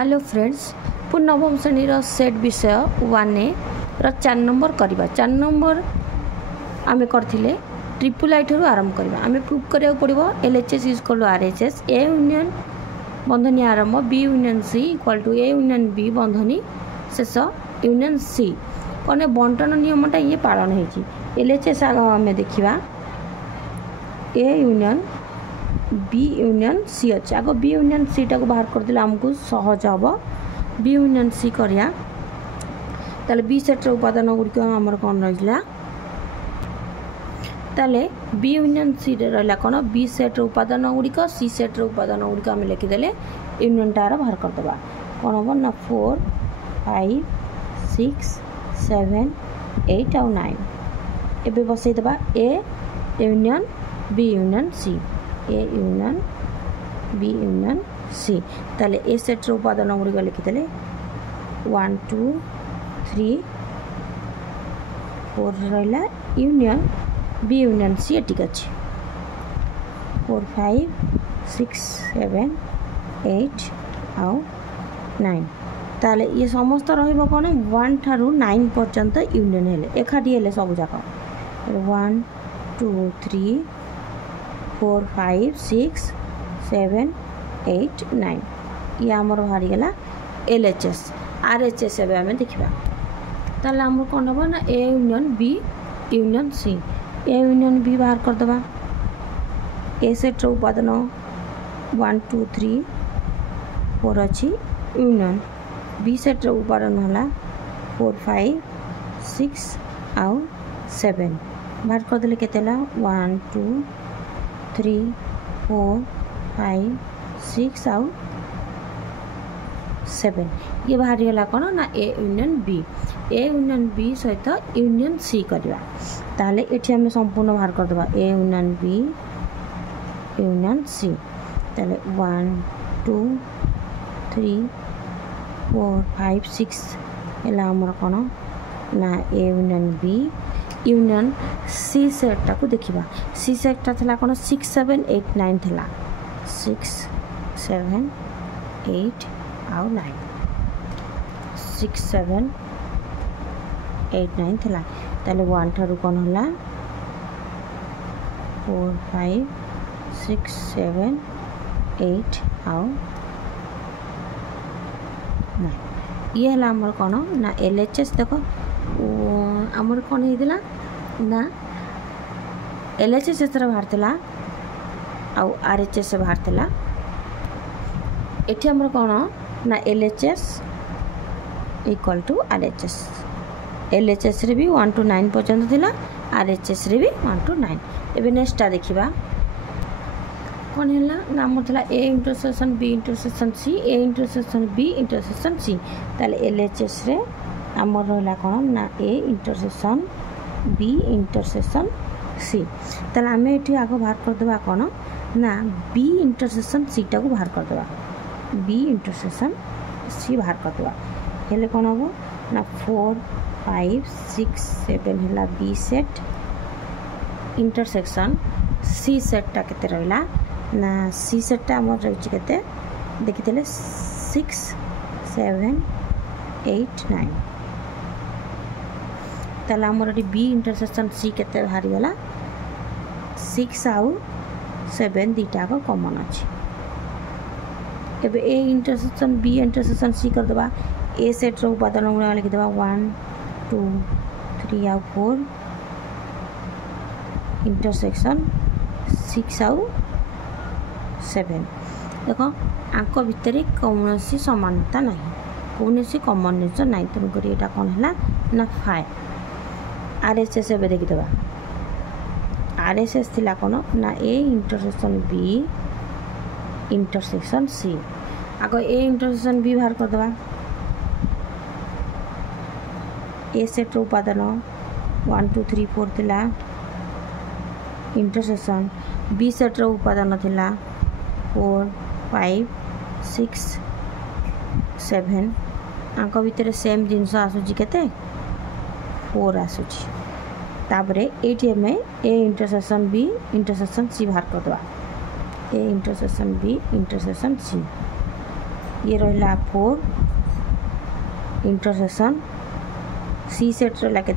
Hello friends पुनः नवम श्रेणी सेट विषय 1 4 नंबर करवा 4 नंबर आम करथिले ट्रिपल आई ठार आरंभ करवा आम प्रूव करा पड़ो LHS equal to RHS A union बंधनी आरंभ B union C equal to A union B बंधनी शेष यूनियन सी कौन बंटन नियमटा ये पालन हो LHS आग आम देखा A union B union C अच्छे आग बी यूनियन सी टाक बाहर कर आमको सहज हम बी यूनियन सी करिया ताले बी सेट्र उपादान गुड़िक आमर कौन रहा ताले बी यूनियन सी रहा कौन बी सेट्र उपादान गुड़िक सी सेट्र उपादान गुड़िक आम लिखिदेले यूनियन टार बाहर करदे कौन हम ना 4 5 6 7 8 और 9 एबे बसईदे A union B union C A union B union C ताले ए सेट्र उपादान गुड़िक लिखिदेले 1 2 3 4 रहा यूनियन बी यूनियन सी एटिक अच्छे 4 5 6 7 8 और 9 ताले ये समस्त रहिबो कौन 1 ठारू 9 पर्यंत यूनियन हेले एकाठी हेले सब जाक 1 2 3 4 5 6 7 8 9 ये आमर बाहरी गला LHS RHS एवं आम देखा ताले आम कौन हम ना A union B union C A union B बाहर करदे ए सेट्र उपादान 1 2 3 4 अच्छी यूनियन बी सेट्र उपादान है 4 5 6 आउ 7 बाहर करदे के 1 2 3 4 5 6 आउ 7 ये बाहरी गला कौन ना ए यूनियन बी सहित यूनियन सी करवा ताले एठी आम संपूर्ण बाहर करदे A union B union C ताले 1 2 3 4 5 6 एला आमर कौन ना A union B union C सेट्टा को देखा सी सेट्टा थला कौन 6 7 8 9 थला 6 7 8 आउ 9 6 7 8 9 थला ताले 1 ठारू कौन होला 4 5 6 7 8 आउ 9 ये है आमर कौन ना LHS देख आमर कौन होता ना LHS एथर बाहर आउ RHS बाहर एठी आमर कौन ना LHS equal to RHS LHS रे भी 1 to 9 पर्यंत थिला RHS रे भी 1 to 9 एबे नेक्स्ट देखिबा कौन है ना आमर थिला A intersection B intersection C A intersection B intersection C ताले LHS रे आमर रहा कौन ना A intersection B intersection C ताले आम ये आग बाहर करदे कौन ना B इंटरसेक्शन C टाक बाहर करदे B इंटरसेक्शन C बाहर करदे हेले कौन हम ना 4 5 6 7 है B सेट इंटरसेक्शन C सेट्टा केते रहा ना C सेट्टा आम रही के देखी 6 7 8 9 ताला आमर B इंटरसेक्शन C केते बाहरी गला 6 आउ 7 दीटा को कॉमन अच्छे एबे A intersection B intersection C करदे ए सेट्र उपादान गुड़ा लिखिदे 1 2 3 आउ 4 इंटरसेक्शन 6 आउ 7 देख आंक भितर कौन समानता ना कौन कमन जिन ना तेणुक यहाँ कौन है ना 5 RHS एवं देखीदे RHS थिला कौन ना ए इंटरसेक्शन B इंटरसेक्शन C आग ए इंटरसेक्शन B बाहर करदे ए सेट्र उपादान 1 2 3 4 थिला इंटरसेक्शन B सेट्र उपादान थिला 4 5 6 7 आंक भितर सेम जिनस आसूची केते 4 आसूची तापरे एटी एम A intersection B intersection C बाहर करदे A intersection B intersection C ये रहा 4 इंटरसेक्शन सी सेट रहा के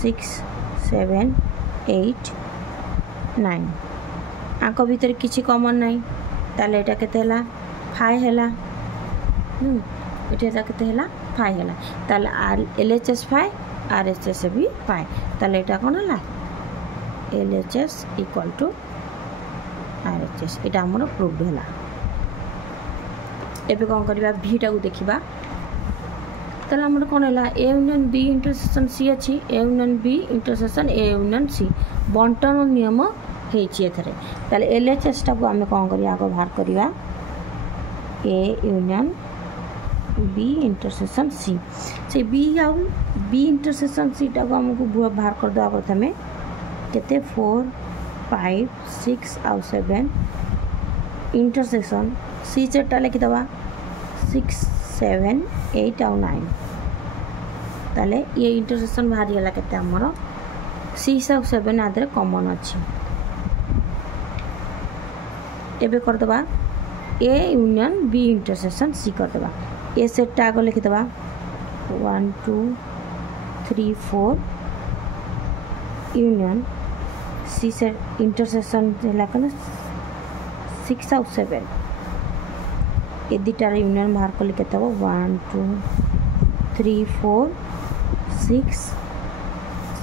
6 7 8 9 आंक भीतर किसी कॉमन नहीं ताले एटा केते हला 5 हला एटा केते हला 5 हला ताले LHS 5 RHS भी 5 ताले एटा कोन हला LHS इक्वल टू RHS एटा हमर प्रूव्ड हला। एबे कोन करबा भीटा को देखिबा ताले हमर कोन हला A union B intersection C अछि A union B intersection A union C बंटन नियम हेछि एथरे ताले LHS टा को हम कोन करिया आगो बाहर करिया A union B intersection C से B आउ B इंटरसेक्शन C टा को हमको बाहर कर दो प्रथमे केते 4 5 6 आउ 7 इंटरसेक्शन C सेट टा लिखि दबा 6 7 8 आउ 9 ताले ये इंटरसेक्शन बाहर गेला केते हमरो 6 आउ 7 आदर कॉमन अछि एबे कर दबा A union B intersection C कर दबा A सेट टा आगो लिखि दबा 1 2 3 4 यूनियन C सेट इंटरसेक्शन हला कने 6 आउ 7 ए दिटार यूनियन बाहर कर लिखि दबा 1 2 3 4 6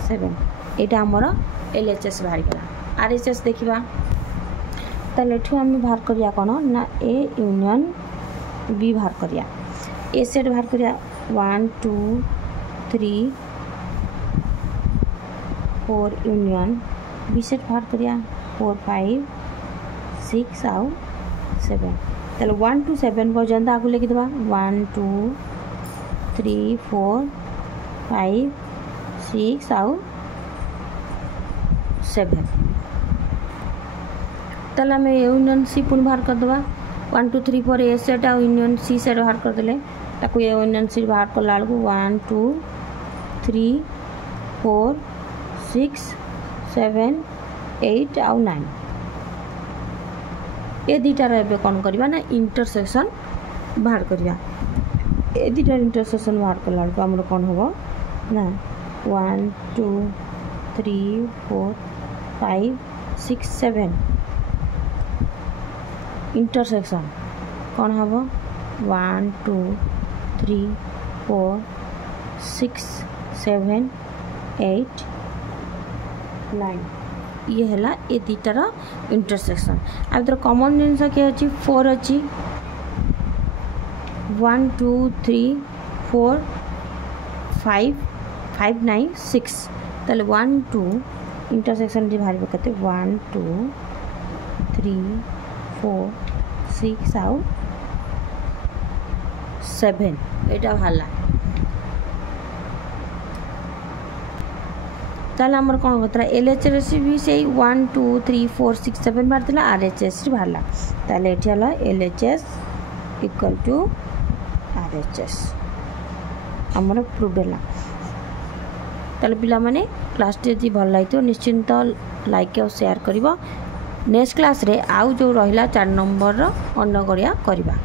7 एटा हमर LHS बाहर गेला RHS देखिबा ताले ठु हम बाहर करिया कोन ना A यूनियन B बाहर करिया A सेट बाहर करिया 1 2 3 4 यूनियन B सेट बाहर करिया 4 5 6 आउ 7 ताले 1 to 7 पर्यंत आगु लिखि दबा 1 2 3 4 5 6 आउ 7 ताले हम यूनियन C पुन बाहर कर दबा 1 2 3 4 A सेट आ यूनियन C सेट बाहर कर देले ताकू यूनियन C बाहर करला बेलू 1 2 3 4 6 7 8 आउ 9 ए दिटार एबे कोन करबा ना इंटरसेक्शन बाहर करबा ए दिटार इंटरसेक्शन बाहर करला बेलू हमर कोन होबो ना 1 2 3 4 5 6 7 इंटरसेक्शन कौन हम 1 2 3 4 6 7 8 9 ये है ए दीटार इंटरसेक्शन अब तर कॉमन जिनस के अच्छी 4 अच्छी 1 2 3 4 5 5 9 6 ताले 1 2 इंटरसेक्शन जी बाहर कहते 1 2 3 4 6 आउ 7 एटा भाला ताले हमर कोन होतरा LHS भी से 1 2 3 4 6 7 बार दिला RHS भाला ताले एठी हला LHS इक्वल टू RHS हमर प्रूव होला ताले पिला माने क्लास टे जी भल लाइतो निश्चिंत लाइक और शेयर करिवो नेक्स्ट क्लास रे आउ जो रहिला 4 नंबर रो अन्न करिया करबा।